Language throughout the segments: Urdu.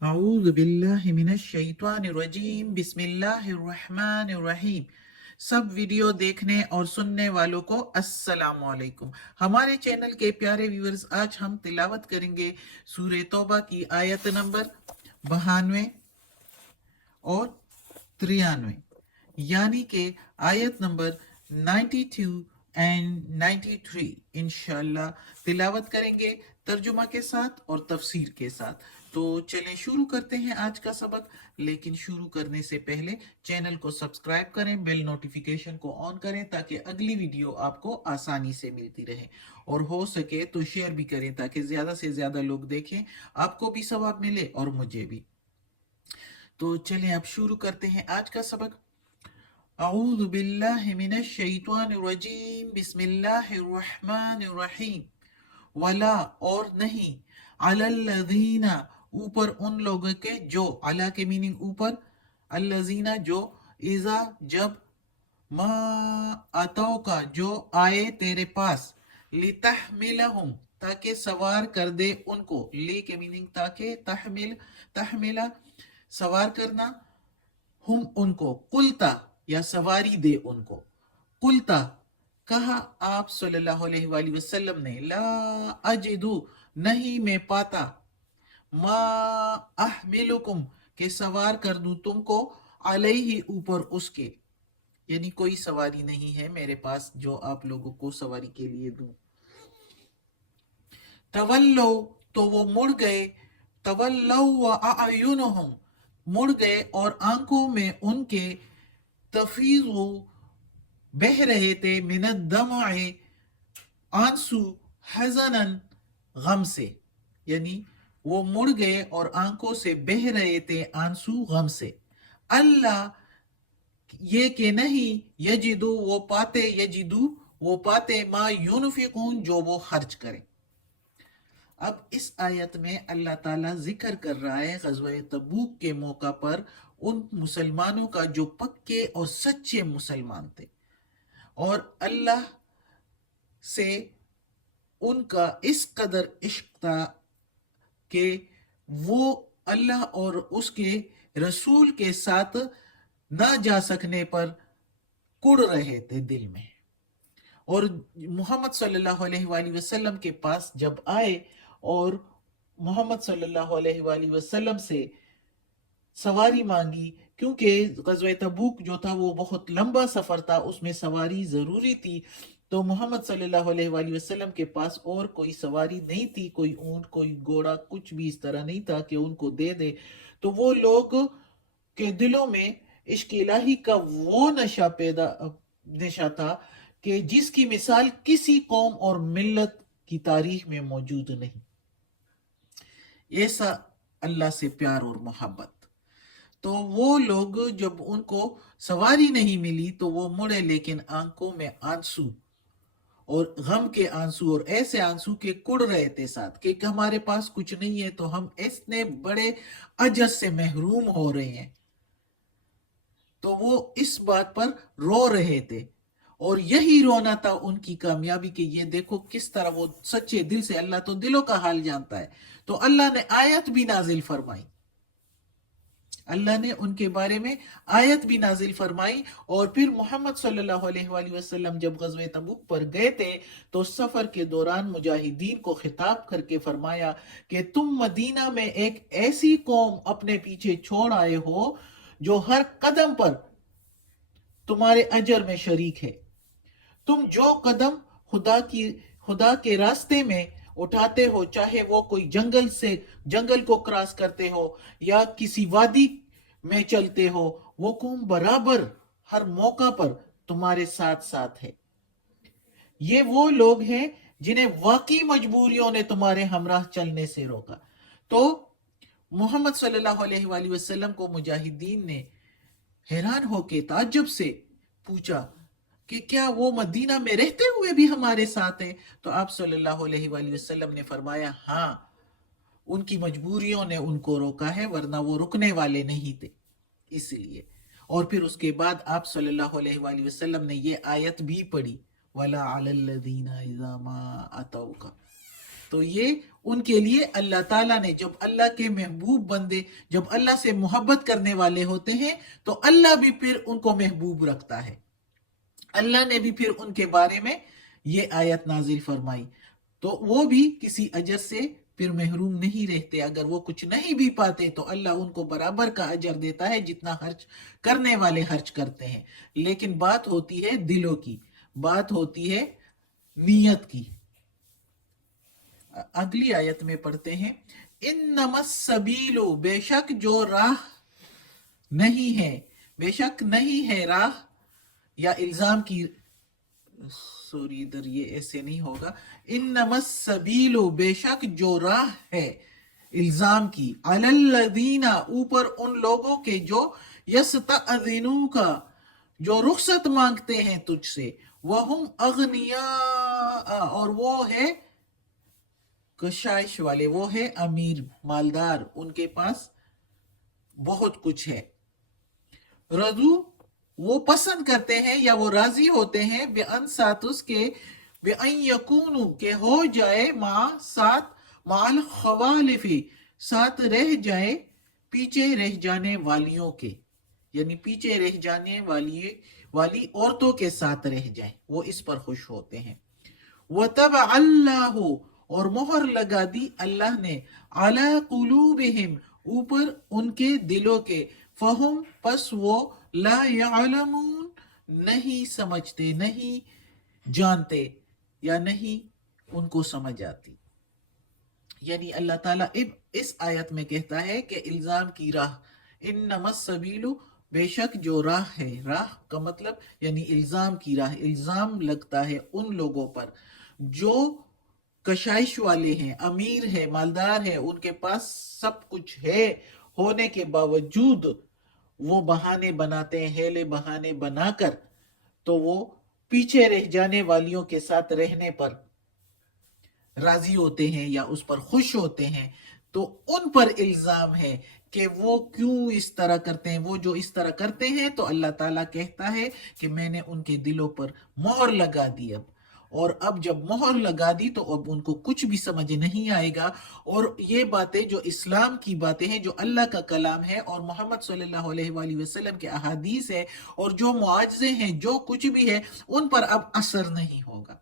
اعوذ باللہ من الشیطان الرجیم بسم اللہ الرحمن الرحیم۔ سب ویڈیو دیکھنے اور سننے والوں کو السلام علیکم۔ ہمارے چینل کے پیارے ویورز، آج ہم تلاوت کریں گے سورہ توبہ کی آیت نمبر 92 اور 93، یعنی کہ آیت نمبر 92 اینڈ 93 انشاءاللہ تلاوت کریں گے ترجمہ کے ساتھ اور تفسیر کے ساتھ۔ تو چلیں شروع کرتے ہیں آج کا سبق، لیکن شروع کرنے سے پہلے چینل کو سبسکرائب کریں، بیل نوٹیفیکیشن کو آن کریں تاکہ اگلی ویڈیو آپ کو آسانی سے ملتی رہے، اور ہو سکے تو شیئر بھی کریں تاکہ زیادہ سے زیادہ لوگ دیکھیں، آپ کو بھی ثواب ملے اور مجھے بھی۔ تو چلیں اب شروع کرتے ہیں آج کا سبق۔ اعوذ باللہ من الشیطان الرجیم بسم اللہ الرحمن الرحیم۔ ولا اور نہیں، علی الذین اوپر ان لوگوں کے جو، علی کے میننگ اوپر، الذین جو، اذا جب، ما اتو کا جو آئے تیرے پاس، لتحملہم تاکہ سوار کر دے ان کو، لی کے میننگ تاکہ، تحمل سوار کرنا، ہم ان کو، قلتا یا سواری دے ان کو، قلتا کہا آپ صلی اللہ علیہ وآلہ وسلم نے، لا اجدو نہیں میں پاتا، ما احملکم کہ سوار کر دوں تم کو، علیہ اوپر اس کے، یعنی کوئی سواری نہیں ہے میرے پاس جو آپ لوگوں کو سواری کے لیے دوں۔ تولو تو وہ مڑ گئے، تولو واعینہم مڑ گئے اور آنکھوں میں ان کے، تفیض بہ رہے تھے، من الدمع آنسو، حزنن غم سے، یعنی وہ مڑ گئے اور آنکھوں سے بہ رہے تھے آنسو غم سے، اللہ یہ کہ نہیں، یجدو وہ پاتے، یجدو وہ پاتے، ما ینفقون جو وہ خرچ کریں۔ اب اس آیت میں اللہ تعالیٰ ذکر کر رہا ہے غزوہ تبوک کے موقع پر ان مسلمانوں کا جو پکے اور سچے مسلمان تھے، اور اللہ سے ان کا اس قدر عشق تھا کہ وہ اللہ اور اس کے رسول کے ساتھ نہ جا سکنے پر کڑ رہے تھے دل میں، اور محمد صلی اللہ علیہ وآلہ وسلم کے پاس جب آئے اور محمد صلی اللہ علیہ وآلہ وسلم سے سواری مانگی، کیونکہ غزوہ تبوک جو تھا وہ بہت لمبا سفر تھا، اس میں سواری ضروری تھی، تو محمد صلی اللہ علیہ وآلہ وسلم کے پاس اور کوئی سواری نہیں تھی، کوئی اونٹ، کوئی گھوڑا، کچھ بھی اس طرح نہیں تھا کہ ان کو دے دے۔ تو وہ لوگ کے دلوں میں عشق الہی کا وہ نشہ تھا کہ جس کی مثال کسی قوم اور ملت کی تاریخ میں موجود نہیں، ایسا اللہ سے پیار اور محبت۔ تو وہ لوگ جب ان کو سواری نہیں ملی تو وہ مڑے، لیکن آنکھوں میں آنسو اور غم کے آنسو، اور ایسے آنسو کے کڑ رہے تھے ساتھ کہ ہمارے پاس کچھ نہیں ہے، تو ہم اتنے بڑے اجر سے محروم ہو رہے ہیں، تو وہ اس بات پر رو رہے تھے، اور یہی رونا تھا ان کی کامیابی، کہ یہ دیکھو کس طرح وہ سچے دل سے، اللہ تو دلوں کا حال جانتا ہے، تو اللہ نے آیت بھی نازل فرمائی، اللہ نے ان کے بارے میں آیت بھی نازل فرمائی، اور پھر محمد صلی اللہ علیہ وآلہ وسلم جب غزوہ تبوک پر گئے تھے تو سفر کے دوران مجاہدین کو خطاب کر کے فرمایا کہ تم مدینہ میں ایک ایسی قوم اپنے پیچھے چھوڑ آئے ہو جو ہر قدم پر تمہارے اجر میں شریک ہے، تم جو قدم خدا کے راستے میں اٹھاتے ہو، چاہے وہ کوئی جنگل کو کراس کرتے ہو یا کسی وادی میں چلتے ہو، وہ قوم برابر ہر موقع پر تمہارے ساتھ ساتھ ہے۔ یہ وہ لوگ ہیں جنہیں واقعی مجبوریوں نے تمہارے ہمراہ چلنے سے روکا۔ تو محمد صلی اللہ علیہ وآلہ وسلم کو مجاہدین نے حیران ہو کے تعجب سے پوچھا کہ کیا وہ مدینہ میں رہتے ہوئے بھی ہمارے ساتھ ہیں؟ تو آپ صلی اللہ علیہ وآلہ وسلم نے فرمایا ہاں، ان کی مجبوریوں نے ان کو روکا ہے، ورنہ وہ رکنے والے نہیں تھے، اس لیے۔ اور پھر اس کے بعد آپ صلی اللہ علیہ وآلہ وسلم نے یہ آیت بھی پڑھی، وَلَا عَلَى الَّذِينَ إِذَا مَا أَتَوْكَ، تو یہ ان کے لیے اللہ تعالیٰ نے، جب اللہ کے محبوب بندے جب اللہ سے محبت کرنے والے ہوتے ہیں تو اللہ بھی پھر ان کو محبوب رکھتا ہے. اللہ نے بھی پھر ان کے بارے میں یہ آیت نازل فرمائی. تو وہ بھی کسی اجر سے پھر محروم نہیں رہتے. اگر وہ کچھ نہیں بھی پاتے تو اللہ ان کو برابر کا اجر دیتا ہے جتنا خرچ کرنے والے خرچ کرتے ہیں. لیکن بات ہوتی ہے دلوں کی، بات ہوتی ہے نیت کی. اگلی آیت میں پڑھتے ہیں، انما السبیل، بے شک جو راہ نہیں ہے، بے شک نہیں ہے راہ، یا الزام کی، سوری ادھر یہ ایسے نہیں ہوگا، انما السبیل، بے شک جو راہ ہے الزام کی، علی الذین، اوپر ان لوگوں کے جو یستأذنوک، جو رخصت مانگتے ہیں تجھ سے، وہم اغنیاء، اور وہ ہے کشائش والے، وہ ہے امیر مالدار، ان کے پاس بہت کچھ ہے. رضو، وہ پسند کرتے ہیں یا وہ راضی ہوتے ہیں، بِأَن، ساتھ اس کے، بِأَن یکونوا، کہ ہو جائے، ساتھ، مع الخوالف، ساتھ رہ جائے، پیچھے رہ جانے والیوں کے، یعنی پیچھے رہ جانے والی عورتوں کے ساتھ رہ جائیں، وہ اس پر خوش ہوتے ہیں. وَطَبَعَ اللَّهُ، اور مہر لگا دی اللہ نے، عَلَى قُلُوبِهِمْ، اوپر ان کے دلوں کے، فَهُمْ، پس وہ، لا يعلمون، نہیں سمجھتے، نہیں جانتے، یا نہیں ان کو سمجھ آتی. یعنی اللہ تعالیٰ اس آیت میں کہتا ہے کہ الزام کی راہ، انما السبیل، بے شک جو راہ ہے، راہ کا مطلب یعنی الزام کی راہ، الزام لگتا ہے ان لوگوں پر جو کشائش والے ہیں، امیر ہے، مالدار ہے، ان کے پاس سب کچھ ہے، ہونے کے باوجود وہ بہانے بناتے ہیں، ہیلے بہانے بنا کر تو وہ پیچھے رہ جانے والیوں کے ساتھ رہنے پر راضی ہوتے ہیں یا اس پر خوش ہوتے ہیں. تو ان پر الزام ہے کہ وہ کیوں اس طرح کرتے ہیں. وہ جو اس طرح کرتے ہیں تو اللہ تعالیٰ کہتا ہے کہ میں نے ان کے دلوں پر مہر لگا دی. اور اب جب مہر لگا دی تو اب ان کو کچھ بھی سمجھ نہیں آئے گا. اور یہ باتیں جو اسلام کی باتیں ہیں، جو اللہ کا کلام ہے اور محمد صلی اللہ علیہ وآلہ وسلم کے احادیث ہے، اور جو معاجزے ہیں، جو کچھ بھی ہے، ان پر اب اثر نہیں ہوگا.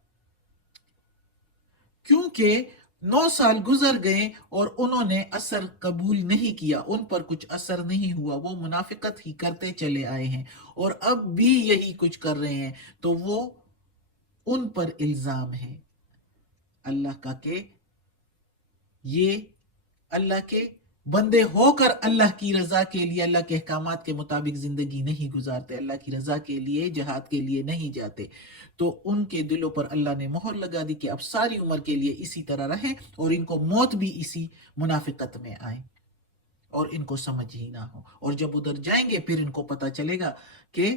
کیونکہ 9 سال گزر گئے اور انہوں نے اثر قبول نہیں کیا، ان پر کچھ اثر نہیں ہوا، وہ منافقت ہی کرتے چلے آئے ہیں اور اب بھی یہی کچھ کر رہے ہیں. تو وہ ان پر الزام ہے اللہ کا کہ یہ اللہ کے بندے ہو کر اللہ کی رضا کے لیے، اللہ کے احکامات کے مطابق زندگی نہیں گزارتے، اللہ کی رضا کے لیے، جہاد کے لیے نہیں جاتے. تو ان کے دلوں پر اللہ نے مہر لگا دی کہ اب ساری عمر کے لیے اسی طرح رہیں اور ان کو موت بھی اسی منافقت میں آئے اور ان کو سمجھ ہی نہ ہو. اور جب ادھر جائیں گے پھر ان کو پتہ چلے گا کہ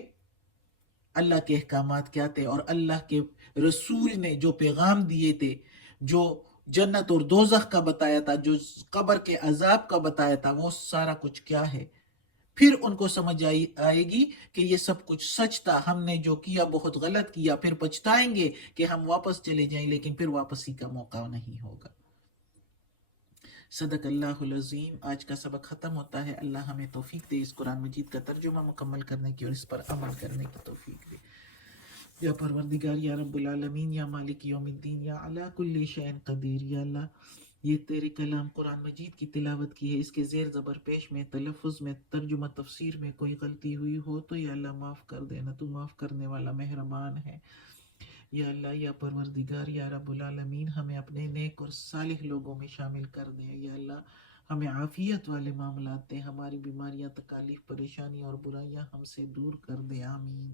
اللہ کے احکامات کیا تھے اور اللہ کے رسول نے جو پیغام دیے تھے، جو جنت اور دوزخ کا بتایا تھا، جو قبر کے عذاب کا بتایا تھا، وہ سارا کچھ کیا ہے. پھر ان کو سمجھ آئے گی کہ یہ سب کچھ سچ تھا، ہم نے جو کیا بہت غلط کیا. پھر پچھتائیں گے کہ ہم واپس چلے جائیں، لیکن پھر واپسی کا موقع نہیں ہوگا. صدق اللہ العظیم. آج کا سبق ختم ہوتا ہے. اللہ ہمیں توفیق دے اس قرآن مجید کا ترجمہ مکمل کرنے کی اور اس پر عمل کرنے کی توفیق دے. یا پروردگار، یا رب العالمین، یا مالک یوم الدین، یا علی کل شیء قدیر. یا اللہ، یہ تیرے کلام قرآن مجید کی تلاوت کی ہے، اس کے زیر زبر پیش میں، تلفظ میں، ترجمہ تفسیر میں کوئی غلطی ہوئی ہو تو یا اللہ معاف کر دینا، تو معاف کرنے والا مہربان ہے. یا اللہ، یا پروردگار، یا رب العالمین، ہمیں اپنے نیک اور صالح لوگوں میں شامل کر دیں. یا اللہ، ہمیں عافیت والے معاملات دیں، ہماری بیماریاں، تکالیف، پریشانی اور برائیاں ہم سے دور کر دیں. آمین.